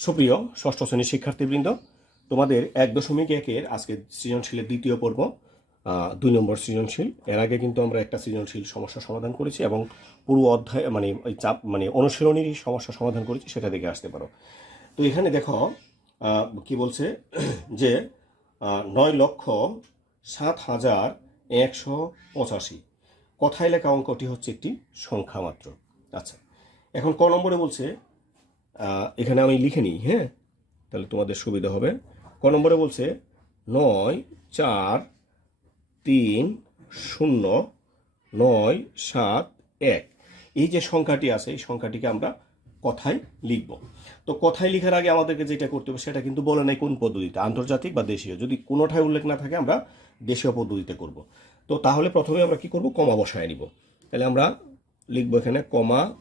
সুপ্রিয় ষষ্ঠ শ্রেণির শিক্ষার্থীবৃন্দ, তোমাদের এক দশমিক একের আজকে সৃজনশীলের দ্বিতীয় পর্ব দুই নম্বর সৃজনশীল। এর আগে কিন্তু আমরা একটা সৃজনশীল সমস্যা সমাধান করেছি এবং পুরো অধ্যায় মানে ওই চাপ মানে অনুশীলনীরই সমস্যা সমাধান করেছি, সেটা দেখে আসতে পারো। তো এখানে দেখো কি বলছে যে নয় লক্ষ সাত হাজার একশো পঁচাশি। কথায় লেখা অঙ্কটি হচ্ছে একটি সংখ্যা মাত্র। আচ্ছা এখন ক নম্বরে বলছে এখানে আমি লিখে নিই হ্যাঁ? তাহলে তোমাদের সুবিধা হবে। ক নম্বরে বলছে, নয়, চার, তিন, শূন্য, নয়, সাত, এক। এই যে সংখ্যাটি আছে, এই সংখ্যাটিকে আমরা কথায় লিখব। তো কথায় লেখার আগে আমাদেরকে যেটা করতে হবে, সেটা কিন্তু বলে নাই কোন পদ্ধতিতে, আন্তর্জাতিক বা দেশীয়। যদি কোনোটাই উল্লেখ না থাকে, আমরা দেশীয় পদ্ধতিতে করব। তো তাহলে প্রথমে আমরা কি করব? কমা বসায় নিব। তাহলে আমরা লিখব এখানে কমা,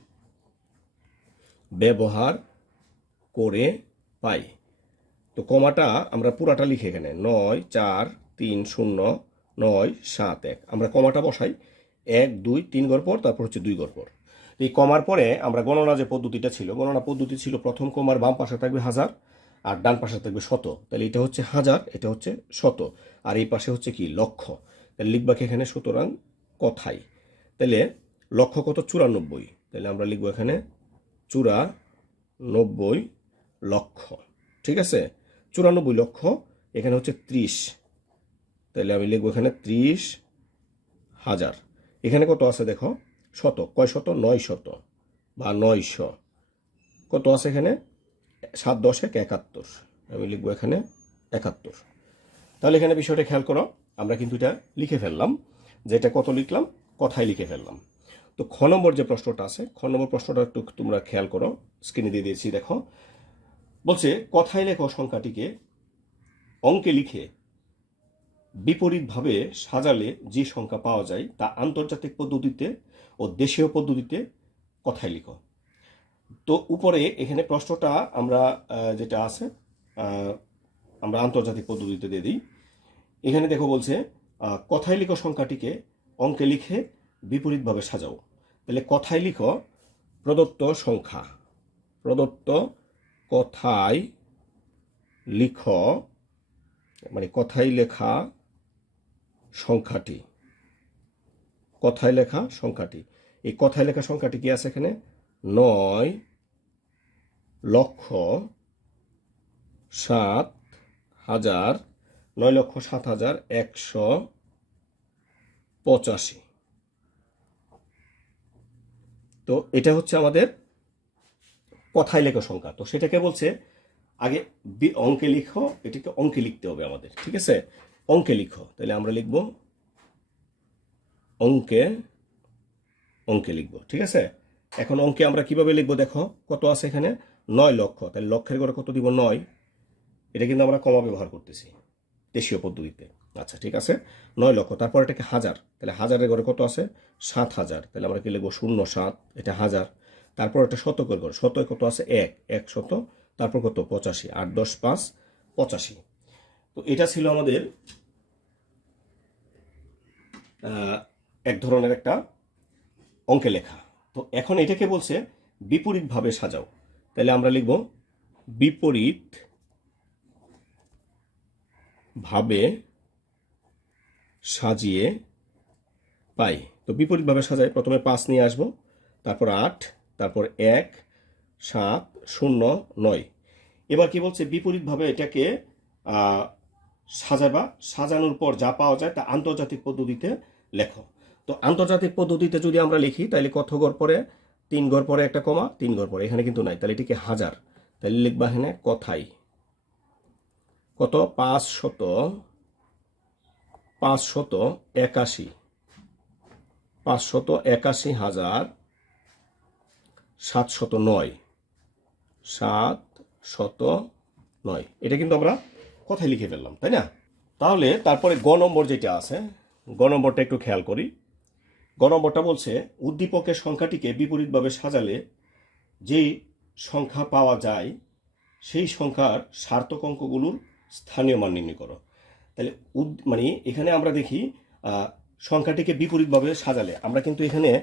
ব্যবহার করে পাই। তো কমাটা আমরা পুরাটা লিখে এখানে। নয়, চার, তিন, শূন্য, নয়, সাত, এক। আমরা কমাটা বসাই। এক, দুই, তিন ঘর পর, তারপর হচ্ছে দুই ঘর পর। এই কমার পরে আমরা গণনা যে পদ্ধতিটা ছিল, গণনা পদ্ধতি ছিল প্রথম কমার বাম পাশে থাকবে হাজার আর ডান পাশে থাকবে শত। তাহলে এটা হচ্ছে হাজার, এটা হচ্ছে শত। আর এই পাশে হচ্ছে কি? লক্ষ। তাহলে লিখবাকে এখানে? সুতরাং কথাই। তাহলে লক্ষ কত? চুরানব্বই। তাহলে আমরা লিখব এখানে চুরানব্বই লক্ষ। ঠিক আছে? চুরানব্বই লক্ষ, এখানে হচ্ছে ত্রিশ। তাহলে আমি লিখব এখানে ত্রিশ হাজার। এখানে কত আছে দেখো? শত। কয় শত? নয় শত। বা নয়শ। কত আছে এখানে? সাত দশ এক একাত্তর। আমি লিখব এখানে একাত্তর। তাহলে এখানে বিষয়টা খেয়াল করো, আমরা কিন্তু এটা লিখে ফেললাম। যে এটা কত লিখলাম? কথায় লিখে ফেললাম। তো খ নম্বর যে প্রশ্নটা আছে, খ নম্বর প্রশ্নটা একটু তোমরা খেয়াল করো। স্ক্রিনে দিয়ে দিয়েছি, দেখো। বলছে, কথায় লেখো সংখ্যাটিকে। অঙ্কে লিখে, বিপরীতভাবে সাজালে যে সংখ্যা পাওয়া যায় তা আন্তর্জাতিক পদ্ধতিতে ও দেশীয় পদ্ধতিতে কথায় লিখো। তো উপরে এখানে প্রশ্নটা আমরা যেটা আছে আমরা আন্তর্জাতিক পদ্ধতিতে দিয়ে দিই। এখানে দেখো বলছে কথায় লিখো সংখ্যাটিকে, অঙ্কে লিখে বিপরীতভাবে সাজাও। তাহলে কথায় লিখো প্রদত্ত সংখ্যা, প্রদত্ত কথায় লিখ মানে কথায় লেখা সংখ্যাটি। কথায় লেখা সংখ্যাটি। এই কথায় লেখা সংখ্যাটি কি আছে এখানে? নয় লক্ষ সাত হাজার, নয় লক্ষ সাত হাজার একশো পঁচাশি। তো এটা হচ্ছে আমাদের কথায় লেখা সংখ্যা। তো সেটাকে বলছে, আগে অঙ্কে লিখো, এটাকে অঙ্কে লিখতে হবে আমাদের, ঠিক আছে? অঙ্কে লিখো, তাহলে আমরা লিখব অঙ্কে অঙ্কে লিখব, ঠিক আছে? এখন অঙ্কে আমরা কীভাবে লিখব দেখো, কত আছে এখানে? নয় লক্ষ, তাহলে লক্ষের ঘরে কত দিব? নয়। এটা কিন্তু আমরা কমা ব্যবহার করতেছি, দেশীয় পদ্ধতিতে। আচ্ছা ঠিক আছে? নয় লক্ষ, তারপর এটাকে হাজার, তাহলে হাজারের ঘরে কত আছে? সাত হাজার, তাহলে আমরা কি লিখব? শূন্য সাত, এটা হাজার। তারপর এটা শতকের ঘর, শতক কত আছে? এক এক শত তারপর কত? পঁচাশি, আট, দশ, পাঁচ, পঁচাশি। তো এটা ছিল আমাদের এক ধরনের একটা অঙ্কে লেখা। তো এখন এটাকে বলছে বিপরীতভাবে সাজাও। তাহলে আমরা লিখব বিপরীত ভাবে সাজিয়ে পাই। তো বিপরীতভাবে সাজাই, প্রথমে পাঁচ নিয়ে আসব, তারপর আট তারপর এক, সাত, শূন্য, নয়। এবার কি বলছে? বিপরীতভাবে এটাকে সাজাবা। সাজানোর পর যা পাওয়া যায় তা আন্তর্জাতিক পদ্ধতিতে লেখো। তো আন্তর্জাতিক পদ্ধতিতে যদি আমরা লিখি, তাহলে কত ঘর পরে তিন ঘর পরে একটা কমা, তিন ঘর পরে এখানে কিন্তু নাই। তাহলে এটিকে হাজার। তাহলে লিখবা এখানে কথাই। কত? পাঁচ শত। পাঁচ শত একাশি। পাঁচ শত একাশি হাজার সাতশত নয়। সাত শত নয়। এটা কিন্তু আমরা কথায় লিখে ফেললাম, তাই না? তাহলে তারপরে গ নম্বর যেটা আছে, গ নম্বরটা একটু খেয়াল করি। গ নম্বরটা বলছে, উদ্দীপকের সংখ্যাটিকে বিপরীতভাবে সাজালে যেই সংখ্যা পাওয়া যায়, সেই সংখ্যার সার্থক অঙ্কগুলোর স্থানীয় মান নির্ণয় করো। তাহলে উদ- মানে এখানে আমরা দেখি সংখ্যাটিকে বিপরীতভাবে সাজালে। আমরা কিন্তু এখানে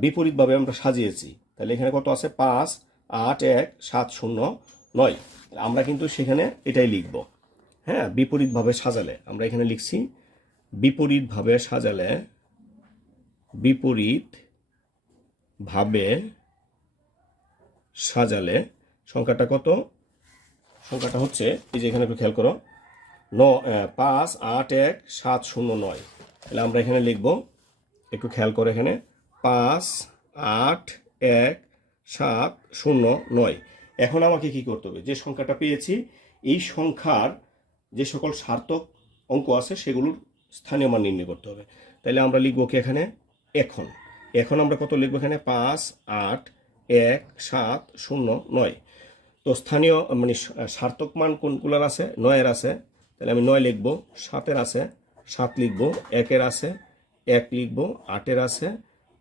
বিপরীতভাবে আমরা সাজিয়েছি। তাহলে এখানে কত আছে? পাঁচ, আট, এক, সাত, শূন্য, নয়। আমরা কিন্তু সেখানে এটাই লিখব। হ্যাঁ বিপরীতভাবে সাজালে। আমরা এখানে লিখছি, বিপরীতভাবে সাজালে বিপরীত ভাবে সাজালে সংখ্যাটা কত? সংখ্যাটা হচ্ছে, এই যে এখানে একটু খেয়াল করো, ন পাঁচ, আট, এক, সাত, শূন্য, নয়। তাহলে আমরা এখানে লিখব, একটু খেয়াল করো এখানে, পাঁচ, আট এক, সাত, শূন্য, নয়। এখন আমাকে কি করতে হবে? যে সংখ্যাটা পেয়েছি, এই সংখ্যার যে সকল সার্থক অঙ্ক আছে সেগুলোর স্থানীয় মান নির্ণয় করতে হবে। তাহলে আমরা লিখব কি এখানে? এখন। এখন আমরা কত লিখব এখানে? পাঁচ, আট, এক, সাত, শূন্য, নয়। তো স্থানীয় মানে সার্থক মান কোনগুলোর আছে? নয়ের আছে। তাহলে আমি নয় লিখব, সাতের আছে, সাত লিখব, একের আছে, এক লিখব, আটের আছে,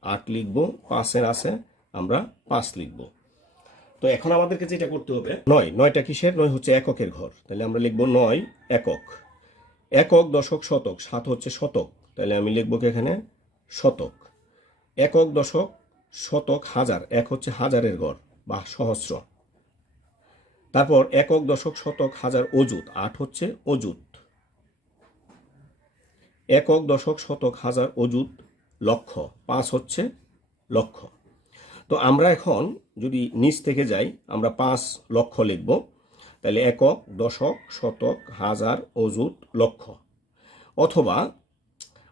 আট লিখব, পাঁচের আছে আমরা পাঁচ লিখব। তো এখন আমাদেরকে যেটা করতে হবে নয় নয়টা কিসের? নয় হচ্ছে এককের ঘর। তাহলে আমরা লিখব নয় একক। একক দশক শতক। সাত হচ্ছে শতক। তাহলে আমি লিখব কি এখানে? শতক। একক দশক শতক হাজার। এক হচ্ছে হাজারের ঘর বা সহস্র। তারপর একক দশক শতক হাজার অজুত আট হচ্ছে অজুত একক দশক শতক হাজার অজুত লক্ষ। পাঁচ হচ্ছে লক্ষ। তো আমরা এখন যদি নিচ থেকে যাই, আমরা পাঁচ লক্ষ লিখব। তাহলে একক, দশক, শতক, হাজার অজুত লক্ষ। অথবা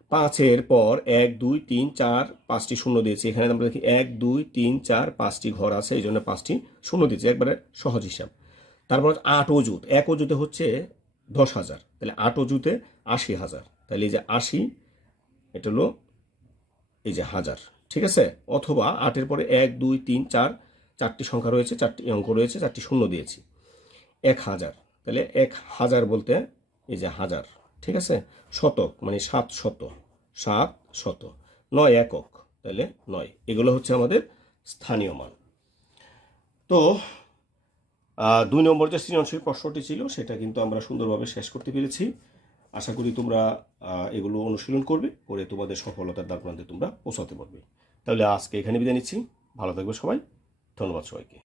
পাঁচের পর এক, দুই, তিন, চার, পাঁচটি শূন্য দিয়েছি। এখানে আমরা দেখি এক, দুই, তিন, চার, পাঁচটি ঘর আছে, এই জন্য পাঁচটি শূন্য দিয়েছি। একবারে সহজ হিসাব। তারপর আট অজুত এক অজুতে হচ্ছে দশ হাজার। তাহলে আট অজুতে আশি হাজার। তাহলে এই যে আশি, এটা হলো এই যে হাজার। ঠিক আছে? অথবা আটের পরে এক, দুই, তিন, চার, চারটি সংখ্যা রয়েছে, চারটি অঙ্ক রয়েছে, চারটি শূন্য দিয়েছি। এক হাজার। তাহলে এক হাজার বলতে এই যে হাজার, ঠিক আছে? শতক মানে সাত শত। সাত শত। নয় একক। তাহলে নয়। এগুলো হচ্ছে আমাদের স্থানীয় মান। তো দুই নম্বর যে সৃজনশীল প্রশ্নটি ছিল, সেটা কিন্তু আমরা সুন্দরভাবে শেষ করতে পেরেছি। আশা করি তোমরা এগুলো অনুশীলন করবে, করে তোমাদের সফলতার দ্বার প্রান্তে তোমরা পৌঁছাতে পারবে। তাহলে আজকে এখানে বিদায় নিচ্ছি। ভালো থাকবে সবাই। ধন্যবাদ সবাইকে।